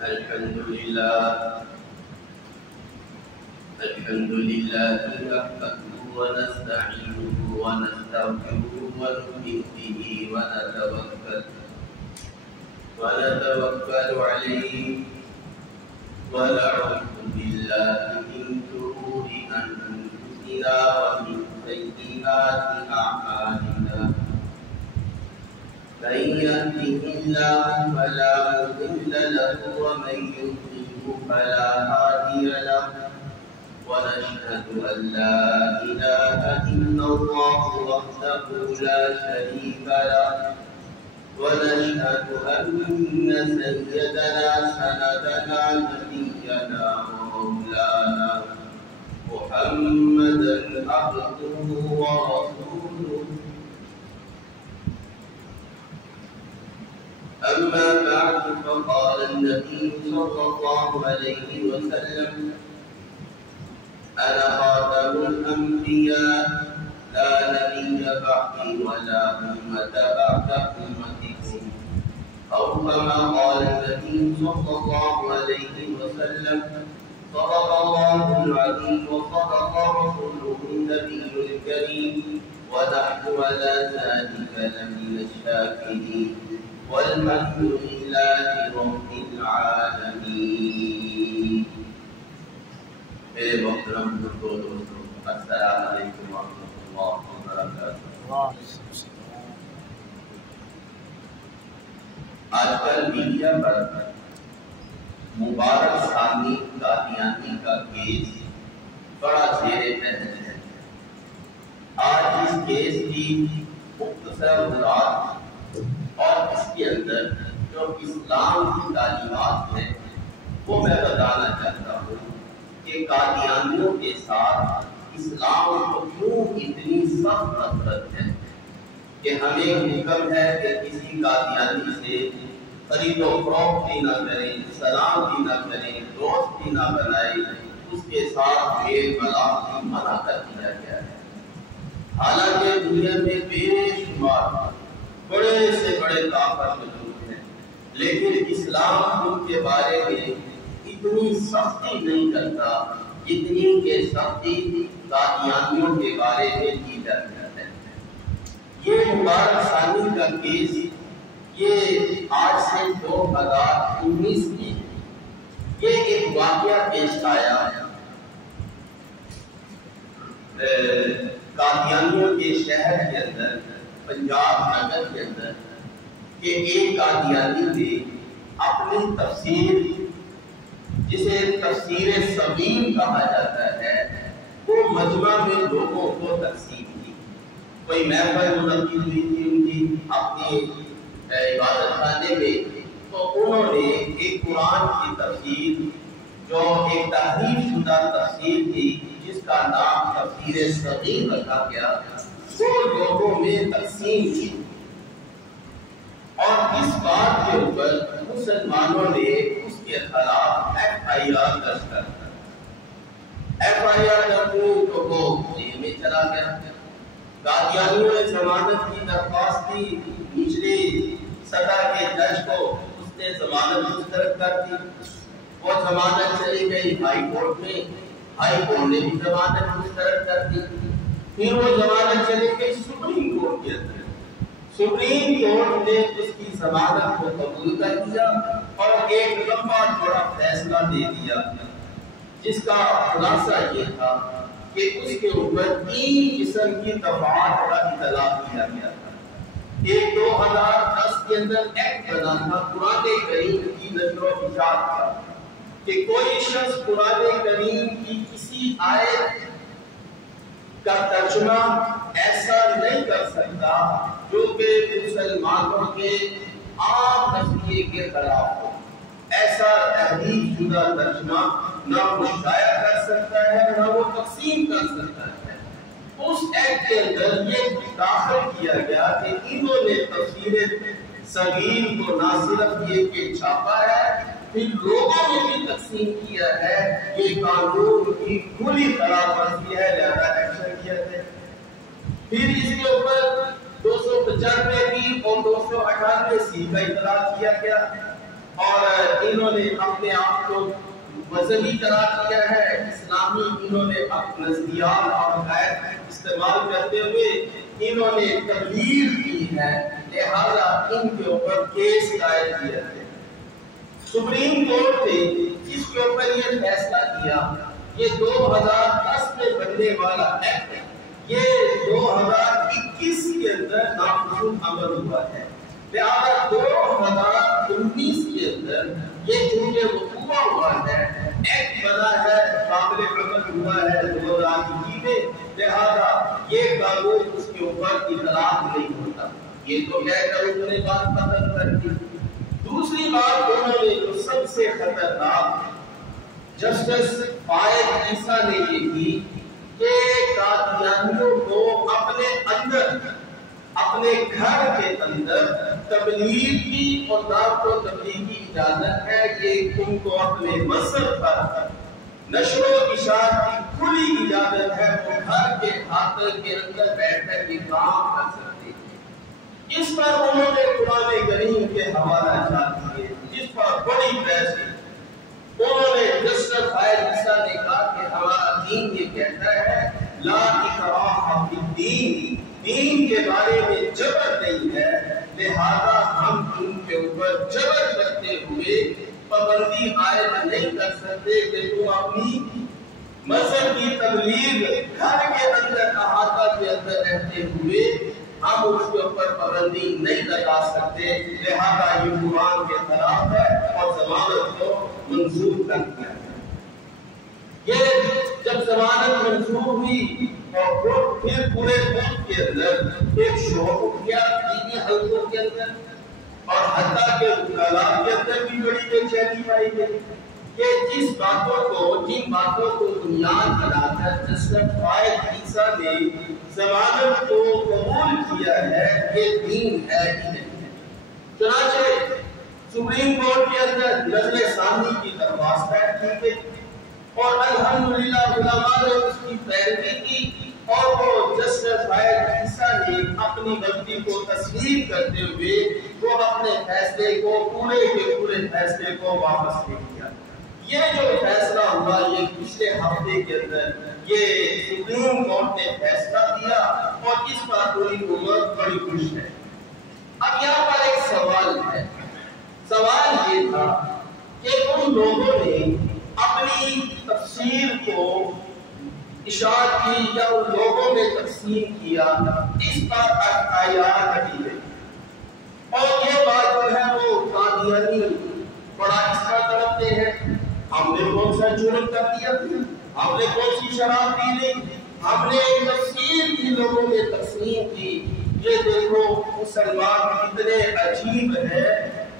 الحمد لله نحمده ونستعينه ونستغفره ونؤمن به ونتوكل عليه ونعوذ بالله من شرور أنفسنا ومن سيئات أعمالنا من يهده الله فلا مضل له ومن يضلل فلا هادي له ونشهد أن لا إله إلا الله وحده لا شريك له ونشهد أن سيدنا سندنا نبينا ومولانا محمدا عبده ورسوله أما بعد فقال النبي صلى الله عليه وسلم أنا خاتم الأنبياء لا نبي بعدي ولا أمة بعد أمتكم أو كما قال النبي صلى الله عليه وسلم صدق الله العظيم وصدق رسوله النبي الكريم ونحن على ذلك لمن الشاكرين والحمد لله رب العالمين. میرے محترم دوستوں السلام علیکم ورحمۃ اللہ وبرکاتہ. آج کل میڈیا پر مبارک ثانی قادیانی کا کیس بڑا زیر بحث ہے. آج اس کیس کی مختصر وضاحت اور اس کے اندر جو اسلام کی تعلیمات ہیں وہ میں بتانا چاہتا ہوں کہ قادیانیوں کے ساتھ اسلام کو کیوں اتنی سخت نفرت ہے کہ ہمیں حکم ہے کہ کسی قادیانی سے خرید و فروخت بھی نہ کریں، سلام بھی نہ کریں، دوست بھی نہ بنائیں، اس کے ساتھ میل ملاپ بھی منع کر دیا گیا ہے. حالانکہ دنیا میں بے شمار بڑے سے بڑے کافر موجود ہیں، لیکن اسلام ان کے بارے میں اتنی سختی نہیں کرتا جتنی کہ سختی قادیانیوں کے بارے میں کی جاتی ہے. یہ مبارک ثانی کا کیس یہ آج سے 2019 میں یہ ایک واقعہ پیش آیا قادیانیوں کے شہر کے اندر، پنجاب نگر کے اندر، کہ ایک قادیانی نے اپنی تفسیر جسے تفسیر صغیر کہا جاتا ہے وہ مجمع میں لوگوں کو تقسیم کی. کوئی محفل منعقد ہوئی تھی ان کی اپنی عبادت خانے میں، تو انہوں نے ایک قرآن کی تفسیر جو ایک تحریف شدہ تفسیر تھی جس کا نام تفسیر صغیر رکھا گیا وہ لوگوں میں تقسیم کی. اور اس بات کے اوپر مسلمانوں نے اس کے خلاف FIR درج کر دیا. FIR کرنے تو وہ جیل میں چلا گیا. قادیانیوں نے ضمانت کی درخواست کی نچلی سطح کے جج کو، اس نے ضمانت مسترد کر دی. وہ ضمانت چلی گئی ہائی کورٹ میں، ہائی کورٹ نے بھی ضمانت مسترد کر دی. پھر وہ ضمانت چلی گئی سپریم کورٹ کے اندر. سپریم کورٹ نے اس کی ضمانت کو قبول کر دیا اور ایک لمبا چوڑا فیصلہ دے دیا جس کا خلاصہ یہ تھا کہ اس کے اوپر 3 قسم کی دفعات کا اطلاع کیا گیا تھا. ایک 2010 کے اندر ایکٹ بنا تھا قرآن کریم کی نشر و اشاعت کا کہ کوئی شخص قرآن کریم کی کسی آیت کا ترجمہ ایسا نہیں کر سکتا جو کہ مسلمانوں کے عام نظریے کے خلاف ہو. ایسا تحریف شدہ ترجمہ نہ وہ شائع کر سکتا ہے نہ وہ تقسیم کر سکتا ہے. اس ایکٹ کے اندر یہ داخل کیا گیا کہ انہوں نے تفسیر صغیر کو نہ صرف یہ کہ چھاپا ہے پھر لوگوں میں بھی تقسیم کیا ہے. یہ قانون کی کھلی خلاف ورزی ہے، لہذا ایکشن کیا جائے. پھر اس کے اوپر 295 بھی اور 298 سی کا اطلاع کیا گیا اور انہوں نے اپنے آپ کو مذہبی قرار دیا ہے، اسلامی انہوں نے اپنے نظریات اور عقائد استعمال کرتے ہوئے انہوں نے تبلیغ کی ہے، لہذا ان کے اوپر کیس دائر کیا ہے۔ سپریم کورٹ نے اس کے اوپر یہ فیصلہ کیا، یہ 2010 میں بننے والا ایکٹ یہ 2021 کے اندر نافذ عمل ہوا ہے، لہذا 2019 کے اندر یہ چونکہ وقوع ہوا ہے، ایکٹ بنا ہے، قابل عمل ہوا ہے 2021 میں، لہذا یہ قانون اس کے اوپر اطلاق نہیں ہوتا۔ یہ تو کہہ کر انہوں نے بات ختم کر دی۔ دوسری بات انہوں نے جو سب سے خطرناک جسٹس فائد عیسیٰ نے یہ کی کہ قادیانیوں کو اپنے اندر، اپنے گھر کے اندر تبلیغ کی اور دعوت و تبلیغ کی اجازت ہے، یہ ان کو اپنے مذہب پر نشر و اشاعت کی کھلی اجازت ہے، وہ گھر کے خاطر کے اندر بیٹھ کر یہ کام کر سکتے ہیں۔ اس پر انہوں نے قرآن کریم کے حوالہ جات دیے، جس پر بڑی بحث ہے۔ انہوں نے جسٹس فائد عیسیٰ نے کہا کہ ہمارا دین یہ کہتا ہے لا اکراہ فی الدین، دین کے بارے میں جبر نہیں ہے، لہذا ہم ان کے اوپر جبر کرتے ہوئے پابندی عائد نہیں کر سکتے کہ تم اپنی مذہب کی تبلیغ گھر کے اندر احاطہ کے اندر رہتے ہوئے ہم اس کے اوپر پابندی نہیں لگا سکتے، لہذا یہ قرآن کے خلاف ہے اور ضمانت کو منسوخ کر دیا ہے۔ یہ جب ضمانت منسوخ ہوئی اور پھر پورے ملک کے اندر ایک شور اٹھ گیا دینی حلقوں کے اندر، اور حتیٰ کہ وکلاء کے اندر بھی بڑی بے چینی پائی گئی کہ جن باتوں کو بنیاد بنا کر جسٹس فائد عیسیٰ نے ضمانت کو قبول کیا ہے، یہ دین ہے ہی نہیں۔ چنانچہ سپریم کورٹ کے اندر نظر ثانی کی درخواست ہے کی گئی اور الحمدللہ علماء نے اس کی پیروی کی، اور وہ جسٹس فائد عیسیٰ نے اپنی غلطی کو تسلیم کرتے ہوئے وہ اپنے فیصلے کو پورے کے پورے فیصلے کو واپس لے لیا۔ یہ جو فیصلہ ہوا یہ پچھلے ہفتے کے اندر یہ سپریم کورٹ نے فیصلہ دیا اور اس پر پوری امت بڑی خوش ہے۔ اب یہاں پر ایک سوال ہے، سوال یہ تھا کہ ان لوگوں نے اپنی تفسیر کو اشاعت کی یا ان لوگوں نے تقسیم کیا، اس پر آیات ہٹی گئی، اور یہ بات جو ہے وہ قادیانی بڑا اس کا کرتے ہیں، ہم نے کون سا جرم کر دیا، ہم نے کون سی شراب پی لی، ہم نے ایک تفسیر کی لوگوں نے تقسیم کی، یہ دیکھو مسلمان کتنے عجیب ہے،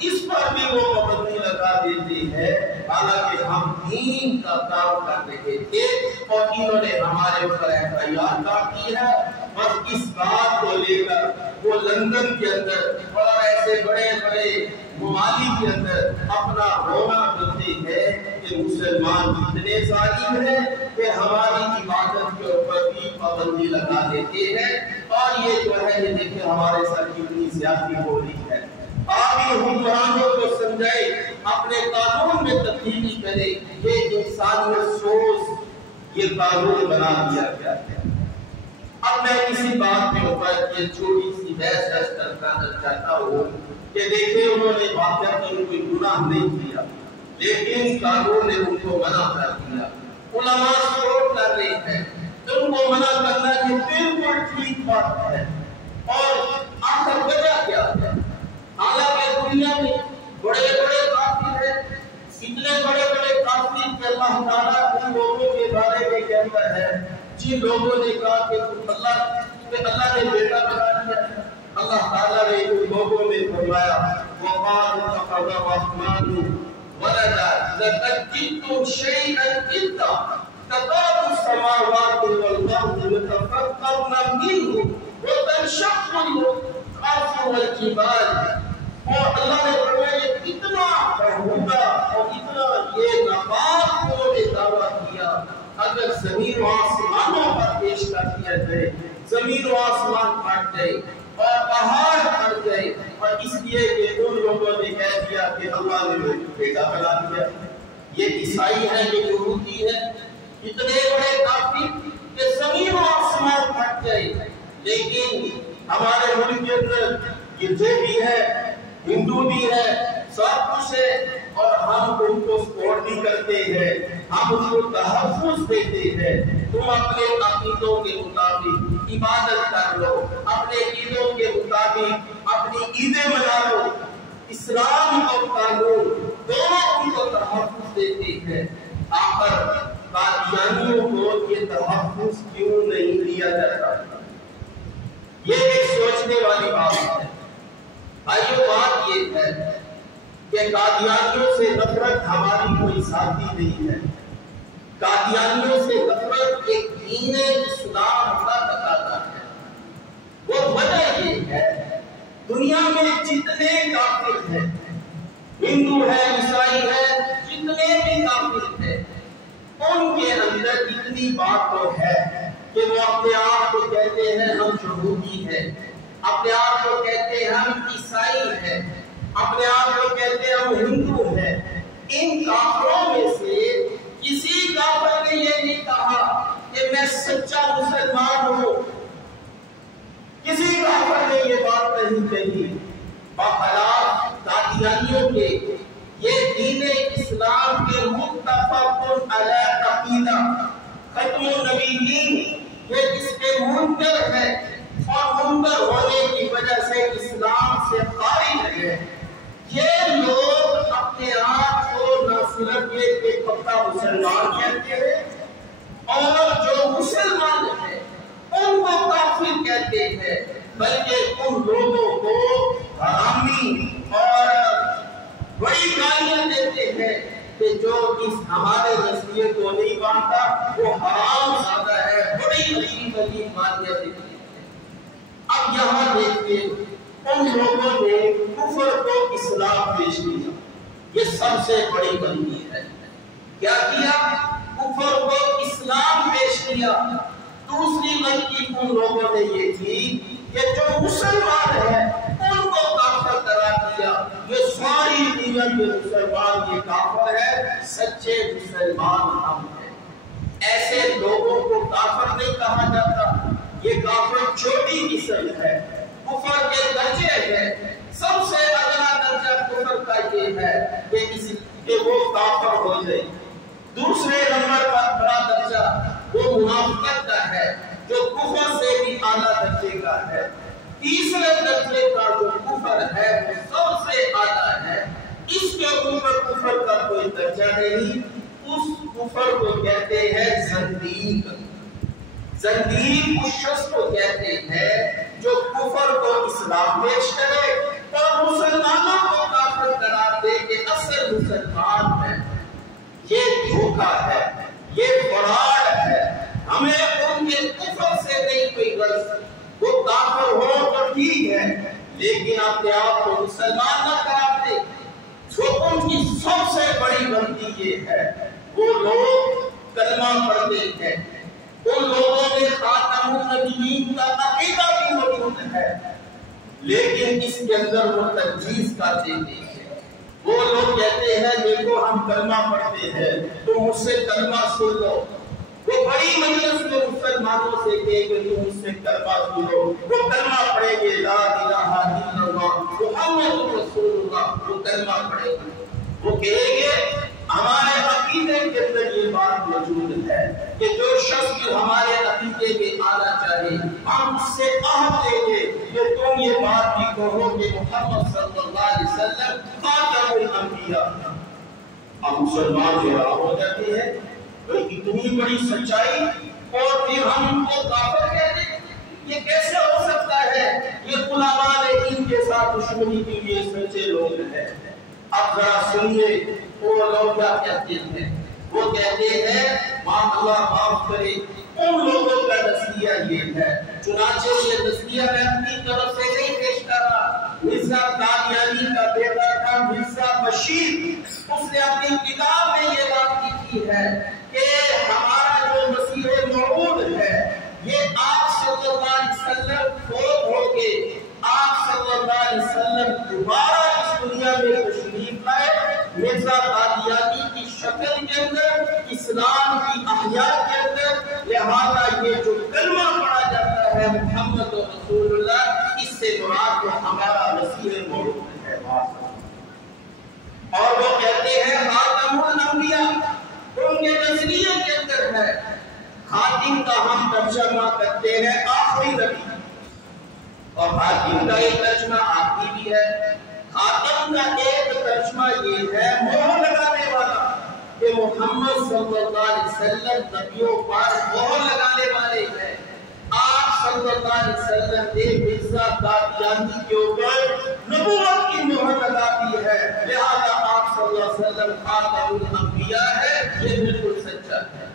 اس پر بھی وہ پابندی لگا دیتے ہیں، حالانکہ ہم دین کا کام کر رہے تھے اور انہوں نے ہمارے اوپر FIR کاٹ دی ہے۔ بس اس بات کو لے کر وہ لندن کے اندر اور ایسے بڑے بڑے ممالک کے اندر اپنا رونا کرتے ہیں کہ مسلمان اتنے ظالم ہیں کہ ہماری عبادت کے اوپر بھی پابندی لگا دیتے ہیں، اور یہ جو ہے یہ دیکھیں ہمارے سر کتنی زیادتی ہو رہی ہے۔ آپ حکمرانوں کو سمجھائے، اپنے قانون میں تبدیلی کرے، یہ انسانیت سوز یہ قانون بنا دیا گیا ہے۔ اب میں اسی بات کے اوپر یہ چھوٹی سی بحث کرنا چاہتا ہوں کہ دیکھیں انہوں نے واقعہ ان کوئی گناہ نہیں کیا، لیکن قانون نے ان کو منع کر دیا، علماء سپورٹ کر رہے ہیں، ان کو منع کرنا یہ بالکل ٹھیک بات ہے، اور آخر وجہ کیا ہے؟ حالانکہ دنیا میں بڑے بڑے کافر ہیں، اتنے بڑے بڑے کافر کہ اللہ تعالیٰ ان لوگوں کے بارے میں کہتا ہے جن لوگوں نے کہا کہ اللہ نے بیٹا بنا دیا، اللہ تعالیٰ نے ان لوگوں میں فرمایا وَقَالُوا اتَّخَذَ الرَّحْمَنُ وَلَدًا لَقَدْ جِئْتُمْ شَيْئًا إِدًّا تَكَادُ السَّمَاوَاتُ وَالْأَرْضُ يَتَفَطَّرْنَ مِنْهُ وَتَنشَقُّ الْأَرْضُ وَالْجِبَالُ، اور اللہ نے فرمایا یہ اتنا بہودا اور اتنا یہ ناپاک انہوں نے دعویٰ کیا، اگر زمین و آسمانوں پر پیش کر دیا جائے، زمین و آسمان پھٹ جائے اور پہاڑ پھٹ جائے، اور اس لیے کہ ان لوگوں نے کہہ دیا کہ اللہ نے بیٹا بنا دیا. یہ عیسائی ہے، یہ یہودی ہے، اتنے بڑے کافر کہ زمین و آسمان پھٹ جائے. لیکن ہمارے ملک کے اندر گرجے بھی ہے، ہندو بھی ہے، سب کچھ ہے، اور ہم ان کو سپورٹ بھی کرتے ہیں، ہم ان کو تحفظ دیتے ہیں. تم اپنے عقیدوں کے مطابق عبادت کر لو، اپنے عقیدوں کے مطابق اپنی عیدیں منا لو. اسلام اور قانون دونوں ان کو تحفظ دیتے ہیں. آخر قادیانیوں کو یہ تحفظ کیوں نہیں دیا جاتا؟ یہ ایک سوچنے والی بات ہے. بھائیو، بات یہ ہے کہ قادیانیوں سے نفرت ہماری کوئی ساتھی نہیں ہے. قادیانیوں سے نفرت ایک دین اسلام کا تقاضا ہے. وہ وجہ یہ ہے، دنیا میں جتنے کافر ہیں، ہندو ہے، عیسائی ہے، جتنے بھی کافر ہیں، ان کے اندر اتنی بات تو ہے کہ وہ اپنے آپ کو کہتے ہیں ہم یہودی ہیں، اپنے آپ کو کہتے ہیں ہم عیسائی ہیں، اپنے آپ کو کہتے ہیں ہم ہندو ہیں. ان کافروں میں سے کسی کافر نے یہ نہیں کہا کہ میں سچا مسلمان ہوں. کسی کافر نے یہ بات نہیں کہی. بخلاف قادیانیوں کے یہ دین اسلام کے متفق علیہ عقیدہ ختم النبیین، یہ اس کے منکر ہے اور منکر ہونے کی وجہ سے اسلام سے خارج ہے. یہ لوگ اپنے آپ کو نہ صرف یہ کہ پکا مسلمان کہتے ہیں، اور جو مسلمان ہیں ان کو کافر کہتے ہیں، بلکہ ان لوگوں کو حرامی اور بڑی گالیاں دیتے ہیں کہ جو اس ہمارے نظریے کو نہیں مانتا وہ حرام زادہ ہے. بڑی عجیب عجیب گالیاں دیتے ہیں. اب یہاں دیکھیے، ان لوگوں نے کفر کو اسلام پیش کیا. یہ سب سے بڑی غلطی ہے. کیا کیا؟ کفر کو اسلام پیش کیا. دوسری غلطی ان لوگوں نے یہ تھی کہ جو مسلمان ہیں ان کو کافر قرار دیا. یہ ساری دنیا کے مسلمان یہ کافر ہے، سچے مسلمان ہم ہیں. ایسے لوگوں کو کافر نہیں کہا جاتا. یہ کافر چھوٹی قسم ہے. کفر کے درجے ہیں. سب سے اعلیٰ درجہ کفر کا یہ ہے کہ وہ کافر ہو جائے. دوسرے نمبر پر بڑا درجہ وہ منافقت کا ہے جو کفر سے بھی اعلیٰ درجے کا ہے. تیسرے درجے کا جو کفر ہے وہ سب سے اعلیٰ ہے. اس کے اوپر کفر کا کوئی درجہ نہیں. اس کفر کو کہتے ہیں زندیق. زندیق اس شخص کو کہتے ہیں جو کفر کو اسلام پیش کرے اور مسلمانوں کو کافر قرار دے کہ اصل مسلمان ہے. یہ دھوکہ ہے، یہ فراڈ ہے. ہمیں ان کے کفر سے نہیں کوئی غرض. وہ کافر ہو تو ٹھیک ہے، لیکن اپنے آپ کو مسلمان نہ قرار دے. جو ان کی سب سے بڑی غلطی یہ ہے، وہ لوگ کلمہ پڑھتے ہیں. ان لوگوں میں خاتم النبیین کا عقیدہ بھی موجود ہے، لیکن اس کے اندر وہ تجویز کا دیتے ہیں. وہ لوگ کہتے ہیں دیکھو ہم کلمہ پڑھتے ہیں تو مجھ سے کلمہ سن لو. وہ بڑی مجلس میں مسلمانوں سے کہے کہ تم مجھ سے کلمہ سنو. وہ کلمہ پڑھیں گے، لا الہ الا اللہ محمد رسول اللہ. وہ کلمہ پڑھیں گے. وہ کہیں گے ہمارے عقیدے کے اندر یہ بات موجود ہے کہ جو شخص ہمارے عقیدے میں آنا چاہے ہم اس سے عہد لیں گے کہ تم یہ بات بھی کہو کہ محمد صلی اللہ علیہ وسلم خاتم الانبیاء. ہم مسلمان حیران ہو جاتے ہیں اتنی بڑی سچائی اور پھر ہم ان کو کافر کہتے ہیں. یہ کیسے ہو سکتا ہے؟ یہ علماء نے ان کے ساتھ دشمنی کے لیے سچے لوگ ہیں. اب ذرا سنیے وہ لوگ کیا کہتے ہیں. وہ کہتے ہیں اللہ معاف کرے، ان لوگوں کا نظریہ یہ ہے. چنانچہ یہ نظریہ میں اپنی طرف سے نہیں پیش کر رہا. مرزا قادیانی کا بیٹا تھا مرزا بشیر، اس نے اپنی کتاب میں یہ بات لکھی ہے کہ ہمارا جو مسیح موعود ہے یہ آپ صلی اللہ علیہ وسلم فوت ہو کے آپ صلی اللہ علیہ وسلم دوبارہ اس دنیا میں تشریف لائے. مرزا کامیابی کی شکل کے اندر، اسلام کی احیاء کے اندر، لہذا یہ جو کلمہ پڑھا جاتا ہے محمد رسول اللہ، اس سے مراد تو ہمارا مسیح موعود ہے۔ اور وہ کہتے ہیں خاتم الانبیاء، ان کے نظریے کے اندر ہے۔ خاتم کا ہم ترجمہ کرتے ہیں آخری نبی، اور خاتم کا ایک ترجمہ آخری بھی ہے۔ خاتم کا ایک ترجمہ یہ ہے مہر لگانے والا، کہ محمد صلی اللہ علیہ وسلم نبیوں پر مہر لگانے والے ہیں۔ آپ صلی اللہ علیہ وسلم نے مرزا قادیانی کے اوپر نبوت کی مہر لگا دی ہے، لہذا آپ صلی اللہ علیہ وسلم خاتم الانبیاء ہے۔ یہ بالکل سچا ہے۔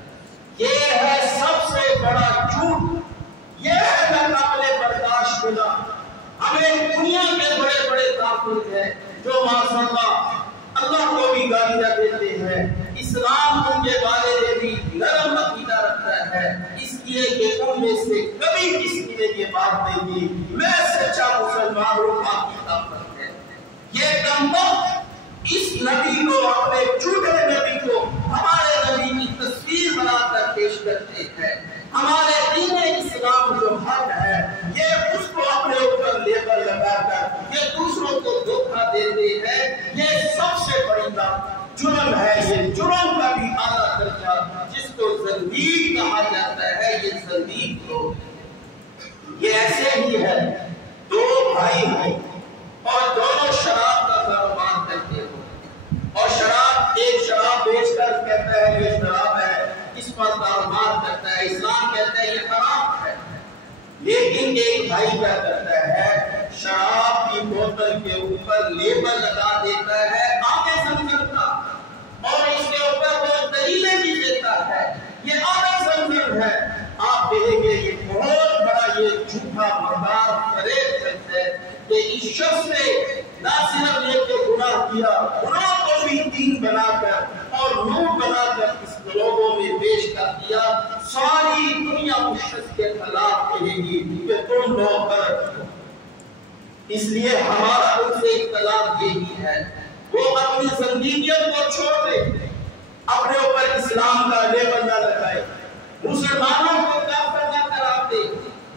یہ ہے سب سے بڑا جھوٹ، یہ ہے ناقابل برداشت ہونا۔ ہمیں دنیا کے بڑے بڑے کافر ہیں جو ماشاءاللہ اللہ کو بھی گالیاں دیتے ہیں، اسلام ان کے بارے میں بھی نرم عقیدہ رکھتا ہے، اس لیے کہ ان میں سے کبھی کسی نے یہ بات نہیں کی میں سچا مسلمان ہوں، باقی کافر ہے۔ یہ کمبخت اس نبی کو، اپنے جھوٹے نبی کو ہمارے نبی کی تصویر بنا کر پیش کرتے ہیں۔ ہمارے دین اسلام جو حق ہے، یہ اس کو اپنے اوپر لیبل لگا کر یہ دوسروں کو دھوکہ دیتے ہیں۔ یہ سب سے بڑی جرم ہے، یہ جرم کا بھی اعلیٰ درجہ، جس کو زندیق کہا جاتا ہے۔ یہ زندیق لوگ، یہ ایسے ہی ہے، دو بھائی ہیں اور دونوں شراب کا کاروبار کرتے ہیں، اور شراب، ایک شراب بیچ کر کہتا ہے یہ شراب ہے، اس پر کاروبار کرتا ہے، اسلام کہتا ہے یہ حرام ہے۔ لیکن ایک بھائی کیا کرتا ہے، شراب کی بوتل کے اوپر لیبل لگا دیتا ہے آگے زمزم کا، اور اس کے اوپر وہ دلیلیں بھی دیتا ہے یہ آگے زمزم ہے۔ آپ کہیں گے یہ بہت بڑا یہ جھوٹا مردار فریب ہے کہ اس شخص نے نہ صرف یہ کہ گناہ کیا، گناہ کو بھی دین بنا کر اور نور بنا کر اس لوگوں میں پیش کر دیا۔ ساری دنیا اس شخص کے خلاف کہے گی کہ تم لوگ غلط ہو۔ اس لیے ہمارا ان سے اختلاف یہی ہے، وہ اپنی زندگیت کو چھوڑ دے، اپنے اوپر اسلام کا لیبل نہ لگائے، مسلمانوں کو کافر نہ قرار دے،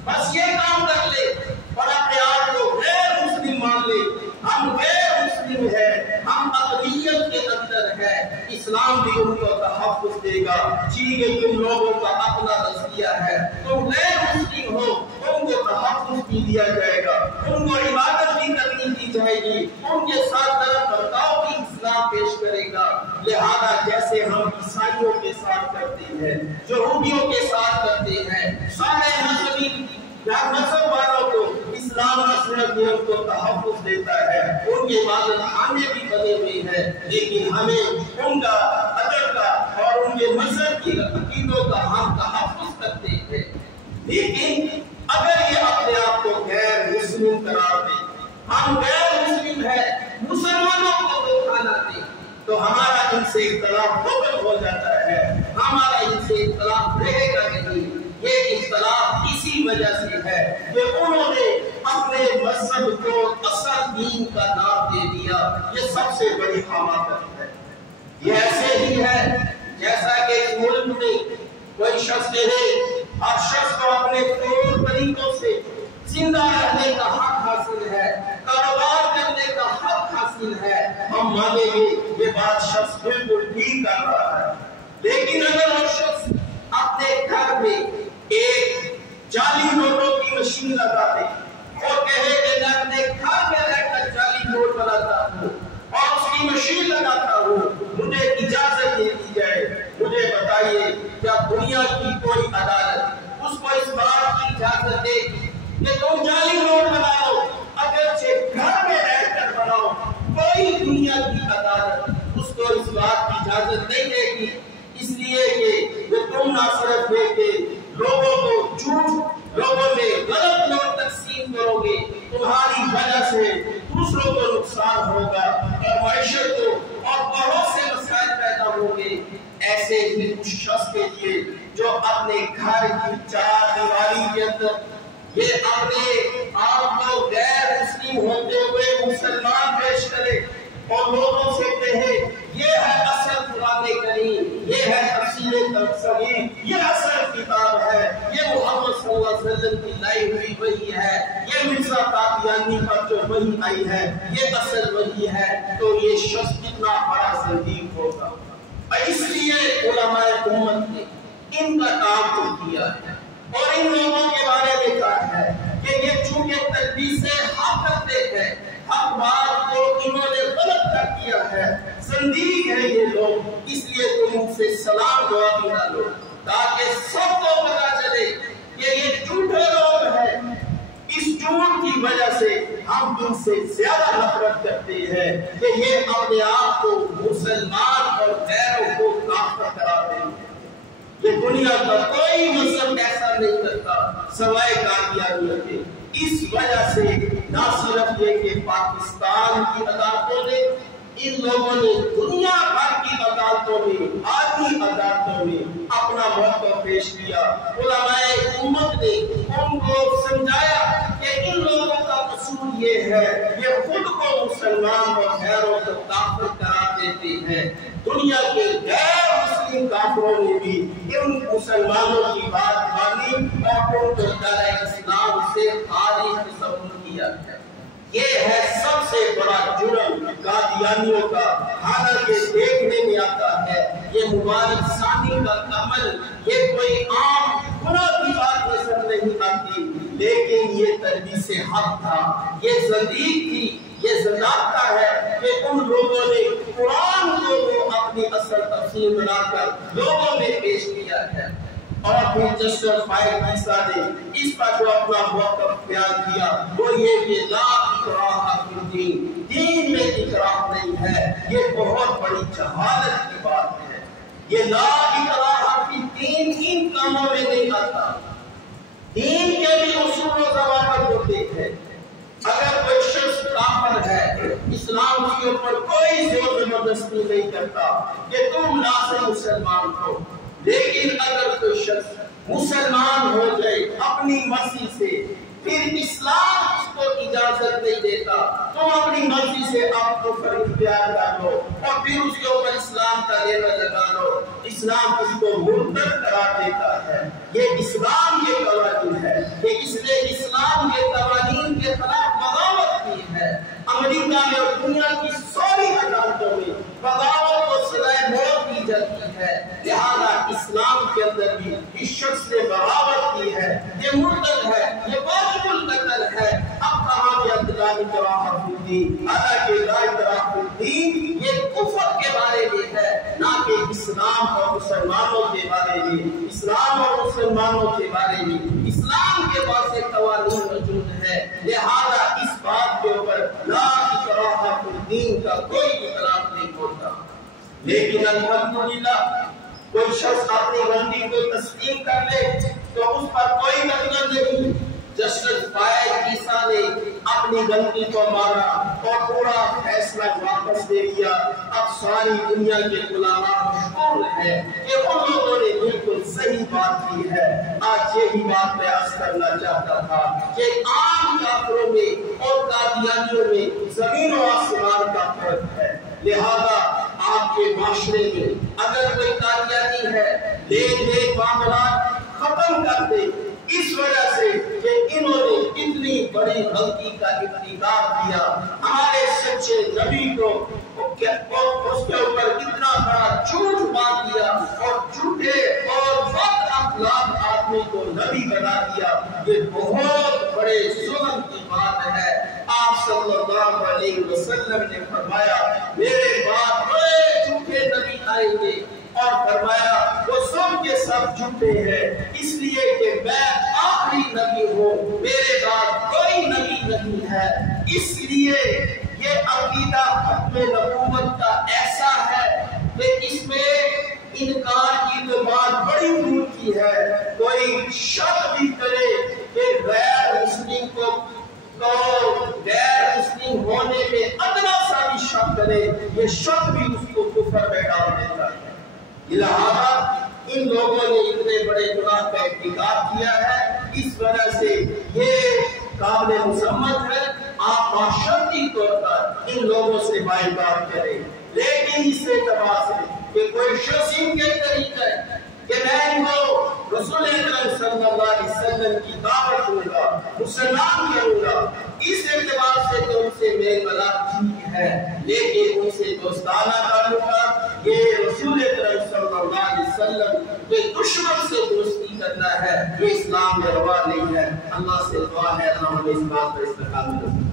بس یہ کام کر لے اور اپنے آپ کو غیر مسلم مان لے۔ ہم غیر مسلم ہیں، ہم اقلیت کے اندر ہیں، اسلام بھی ان کو تحفظ دے گا۔ ٹھیک ہے، تم لوگوں کا اپنا نظریہ ہے، تم غیر مسلم ہو، تم کو تحفظ بھی دیا جائے گا، ان کو عبادت بھی کرنی دی جائے گی، ان کے ساتھ طرف برتاؤ بھی اسلام پیش کرے گا۔ لہذا جیسے ہم عیسائیوں کے ساتھ کرتے ہیں، یہودیوں کے ساتھ کرتے ہیں، سارے مذہب والوں کو اسلام نہ صرف ان کو تحفظ دیتا ہے، ان کے عبادت خانے بھی بنے ہوئے ہیں، لیکن ہمیں ان کا ادب کا اور ان کے مذہب کی عقیدوں کا ہم تحفظ کرتے ہیں۔ لیکن اگر یہ اپنے آپ کو غیر مسلم قرار دے، ہم غیر مسلم ہیں، مسلمانوں کو دھوکہ نہ دیں، تو ہمارا ان سے اختلاف ختم ہو جاتا ہے، ہمارا ان سے اختلاف رہے گا نہیں۔ یہ اختلاف اسی وجہ سے ہے کہ انہوں نے اپنے مذہب کو اصل دین کا نام دے دیا۔ یہ سب سے بڑی حماقت ہے۔ یہ ایسے ہی ہے جیسا کہ ملک میں کوئی شخص کہے ہر شخص کو اپنے طور طریقوں سے زندہ رہنے کا حق حاصل ہے، کاروبار کرنے کا حق حاصل ہے، ہم مانیں گے یہ بات شخص بالکل ٹھیک کر رہا ہے۔ لیکن اگر وہ شخص اپنے گھر میں ایک جعلی نوٹوں کی مشین لگا دے اور کہے کہ میں اپنے گھر میں رہ کر جعلی نوٹ بناتا ہوں اور اس کی مشین لگاتا ہوں، مجھے اجازت دے دی جائے، مجھے بتائیے کیا دنیا کی کوئی عدالت اس کو اس بات کی اجازت دے گی کہ تم جعلی نوٹ بناؤ، اگرچہ گھر میں رہ کر بناؤ؟ کوئی دنیا کی عدالت اس کو اس بات کی اجازت نہیں دے گی، اس لیے کہ تم نہ صرف دے کے لوگوں کو جھوٹ، لوگوں میں غلط نوٹ تقسیم کرو گے، تمہاری وجہ سے دوسروں کو نقصان ہوگا اور معیشت کو اور بہت سے مسائل پیدا ہوں گے۔ ایسے ہی اس شخص کے لیے جو اپنے گھر کی چار دیواری کے اندر یہ اپنے آپ کو غیر مسلم ہوتے ہوئے مسلمان پیش کرے اور لوگوں سے کہے یہ ہے اصل قرآن کریم، یہ ہے تفسیر تفسیر، یہ اصل کتاب ہے، یہ محمد صلی اللہ علیہ وسلم کی لائی ہوئی وحی ہے، یہ مرزا قادیانی پر جو وحی آئی ہے یہ اصل وحی ہے، تو یہ شخص کتنا بڑا زندیق ہوگا۔ اور اس لیے علماء امت نے ان کا کام کیا ہے اور ان لوگوں کے بارے میں کہا ہے کہ یہ چونکہ تلبیس حق کرتے ہیں، حق بات کو انہوں نے غلط کر دیا ہے، زندیق ہے یہ لوگ، اس لیے تم ان سے سلام دعا بھی نہ لو تاکہ سب کو پتا چلے کہ یہ جھوٹے لوگ ہیں۔ اس جھوٹ کی وجہ سے ہم ان سے زیادہ نفرت کرتے ہیں کہ یہ اپنے آپ کو مسلمان اور غیروں کو کافر کراتے ہیں۔ یہ دنیا کا کوئی مذہب ایسا نہیں کرتا سوائے قادیانیت کے۔ اس وجہ سے نہ صرف یہ کہ پاکستان کی عدالتوں نے، ان لوگوں نے دنیا بھر کی عدالتوں میں، عالمی عدالتوں میں اپنا موقف پیش کیا۔ علماء امت نے ان کو سمجھایا کہ ان لوگوں کا قصور یہ ہے یہ خود کو مسلمان اور غیروں کو کافر قرار دیتے ہیں۔ دنیا کے غیر مسلم کافروں نے بھی ان مسلمانوں کی بات مانی اور ان کو دائرۂ اسلام سے خارج تصور کیا ہے۔ یہ ہے سب سے بڑا جرم قادیانیوں کا، حالانکہ دیکھنے میں آتا ہے یہ مبارک ثانی کا عمل، یہ کوئی عام گناہ کی بات نظر نہیں آتی، لیکن یہ تلبیس حق تھا، یہ زندیق تھی، یہ زنداقہ ہے کہ ان لوگوں نے قرآن کو اپنی اصل تفسیر بنا کر لوگوں میں پیش کیا ہے۔ اور پھر جسٹس فائد عیسیٰ نے اس پر جو اپنا موقف بیان کیا وہ یہ کہ لا اکراہ فی الدین، دین میں اکراہ نہیں ہے۔ یہ بہت بڑی جہالت کی بات ہے۔ یہ لا اکراہ فی الدین ان کاموں میں نہیں آتا۔ دین کے بھی اصول و ضوابط ہوتے ہیں۔ اگر کوئی شخص کافر ہے، اسلام اس کے اوپر کوئی زور زبردستی نہیں کرتا کہ تم لازم مسلمان ہو، لیکن اگر کوئی شخص مسلمان ہو جائے اپنی مرضی سے، پھر اسلام اس کو اجازت نہیں دیتا، تم اپنی مرضی سے آپ کو اختیار کر لو اور پھر اس کے اوپر اسلام کا لیبل لگا لو، اسلام اس کو مرتد قرار دیتا ہے۔ یہ اسلام کے قوانین ہے کہ اس نے اسلام کے قوانین کے خلاف بغاوت کی ہے۔ امریکہ میں اور دنیا کی ساری عدالتوں میں بغاوت کو سزائے موت دی جاتی ہے، لہذا اسلام کے اندر بھی اس شخص نے بغاوت کی ہے، یہ مرتد ہے، یہ واجب القتل ہے۔ اب کہاں گیا لا اکراہ فی الدین؟ حالانکہ لا اکراہ فی الدین یہ کفر کے بارے میں ہے، نہ کہ اسلام اور مسلمانوں کے بارے میں۔ اسلام اور مسلمانوں کے بارے میں اسلام کے پاس ایک قوانین موجود ہے، لہذا اس بات کے اوپر لا اکراہ فی الدین کا کوئی اختلاف نہیں ہوتا۔ لیکن الحمدللہ کوئی شخص اپنی غلطی کو تسلیم کر لے تو اس پر کوئی دخل نہیں۔ جسٹس فائد عیسیٰ نے اپنی غلطی کو مانا اور پورا فیصلہ واپس دے دیا۔ اب ساری دنیا کے علماء مشغول ہیں کہ ان لوگوں نے بالکل صحیح بات کی ہے۔ آج یہی بات میں عرض کرنا چاہتا تھا کہ عام کافروں میں اور قادیانیوں میں زمین و آسمان کا فرق ہے، لہذا آپ کے معاشرے میں اگر کوئی قادیانی ہے، لین دین معاملات ختم کر دے، اس وجہ سے کہ انہوں نے اتنی بڑی غلطی کا ارتکاب کیا، ہمارے سچے نبی کو اس کے اوپر اتنا بڑا جھوٹ باندھ دیا اور جھوٹے اور بد اخلاق آدمی کو نبی بنا دیا، یہ بہت بڑے ظلم کی بات ہے۔ آپ صلی اللہ علیہ وسلم نے فرمایا میرے بعد بڑے جھوٹے نبی آئیں گے، اور فرمایا وہ سب کے سب جھوٹے ہیں، اس لیے کہ میں آخری نبی ہوں، میرے بعد کوئی نبی نہیں ہے۔ اس لیے یہ عقیدہ ختم نبوت کا ایسا ہے کہ اس میں انکار کی تو بات بڑی دور کی ہے۔ کوئی شک بھی کرے کہ غیر مسلم کو غیر مسلم ہونے میں ادنا سا بھی شک کرے، یہ شک بھی اس کو کفر میں ڈال دیتا ہے۔ لہذا ان لوگوں نے اتنے بڑے گناہ کا ارتکاب کیا ہے، اس وجہ سے یہ قابل مذمت ہے۔ آپ معاشرتی طور پر ان لوگوں سے بائیکاٹ کریں، لیکن اس اعتبار سے کہ کوئی خوشوسیم کے طریقے کہ میں ان کو رسول اکرم صلی اللہ علیہ وسلم کی دعوت دوں گا، مسلمان کروں گا، اس اعتبار سے تو ان سے میل ملاپ ٹھیک ہے، لیکن ان سے دوستانہ تعلقات، یہ رسول اکرم صلی اللہ علیہ وسلم کے دشمن سے دوستی کرنا ہے، یہ اسلام میں روا نہیں ہے۔ اللہ سے دعا ہے اللہ ہمیں اس بات پر استقامت رکھے۔